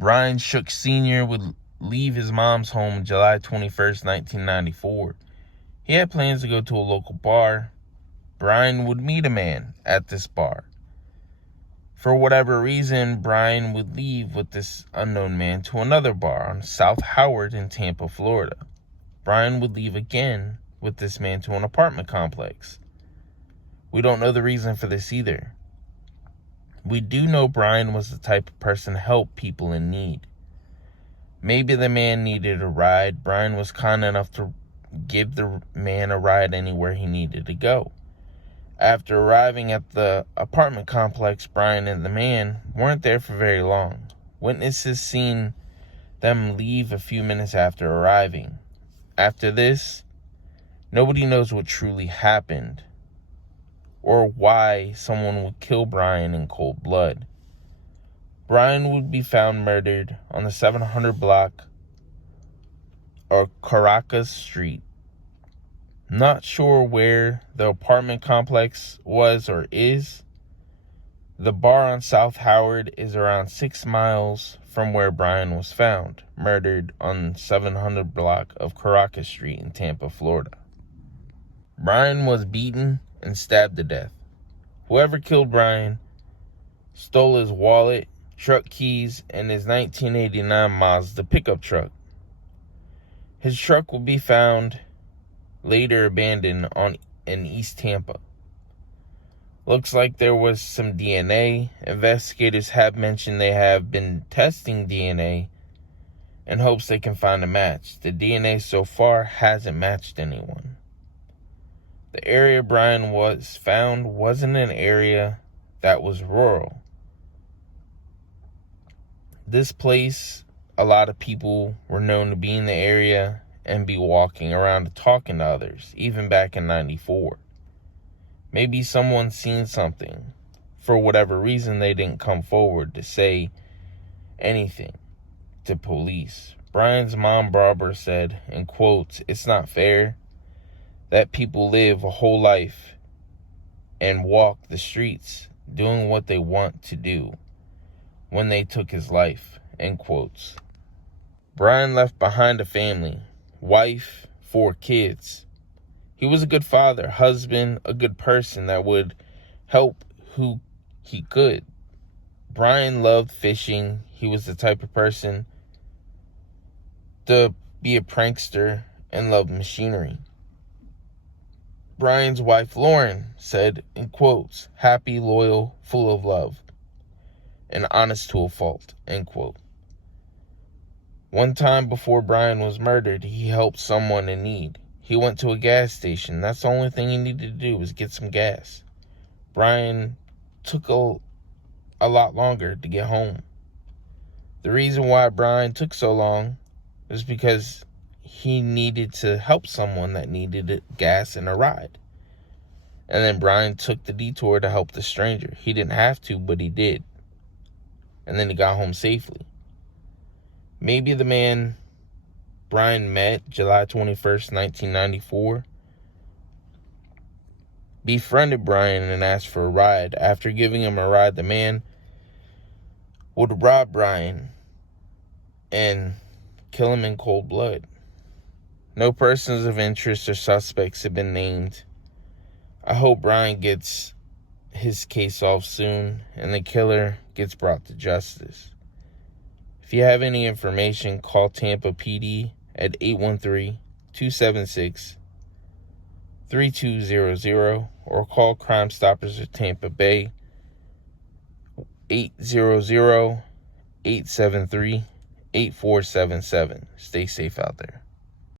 Brian Schuch Sr. would leave his mom's home July 21st, 1994. He had plans to go to a local bar. Brian would meet a man at this bar. For whatever reason, Brian would leave with this unknown man to another bar on South Howard in Tampa, Florida. Brian would leave again with this man to an apartment complex. We don't know the reason for this either. We do know Brian was the type of person to help people in need. Maybe the man needed a ride. Brian was kind enough to give the man a ride anywhere he needed to go. After arriving at the apartment complex, Brian and the man weren't there for very long. Witnesses seen them leave a few minutes after arriving. After this, nobody knows what truly happened or why someone would kill Brian in cold blood. Brian would be found murdered on the 700 block of Caracas Street. Not sure where the apartment complex was or is. The bar on South Howard is around 6 miles from where Brian was found, murdered on 700 block of Caracas Street in Tampa, Florida. Brian was beaten and stabbed to death. Whoever killed Brian stole his wallet, truck keys, and his 1989 Mazda pickup truck. His truck will be found later abandoned in East Tampa. Looks like there was some DNA. Investigators have mentioned they have been testing DNA in hopes they can find a match. The DNA so far hasn't matched anyone. The area Brian was found wasn't an area that was rural. This place, a lot of people were known to be in the area and be walking around talking to others, even back in 94. Maybe someone seen something. For whatever reason, they didn't come forward to say anything to police. Brian's mom, Barbara, said, in quotes, "It's not fair that people live a whole life and walk the streets doing what they want to do when they took his life," end quotes. Brian left behind a family, wife, 4 kids. He was a good father, husband, a good person that would help who he could. Brian loved fishing. He was the type of person to be a prankster and love machinery. Brian's wife, Lauren, said, in quotes, "Happy, loyal, full of love, and honest to a fault," end quote. One time before Brian was murdered, he helped someone in need. He went to a gas station. That's the only thing he needed to do was get some gas. Brian took a lot longer to get home. The reason why Brian took so long is because he needed to help someone that needed gas and a ride. And then Brian took the detour to help the stranger. He didn't have to, but he did. And then he got home safely. Maybe the man Brian met July 21st, 1994, befriended Brian and asked for a ride. After giving him a ride, the man would rob Brian and kill him in cold blood. No persons of interest or suspects have been named. I hope Brian gets his case solved soon and the killer gets brought to justice. If you have any information, call Tampa PD at 813-276-3200 or call Crime Stoppers of Tampa Bay 800-873-8477. Stay safe out there.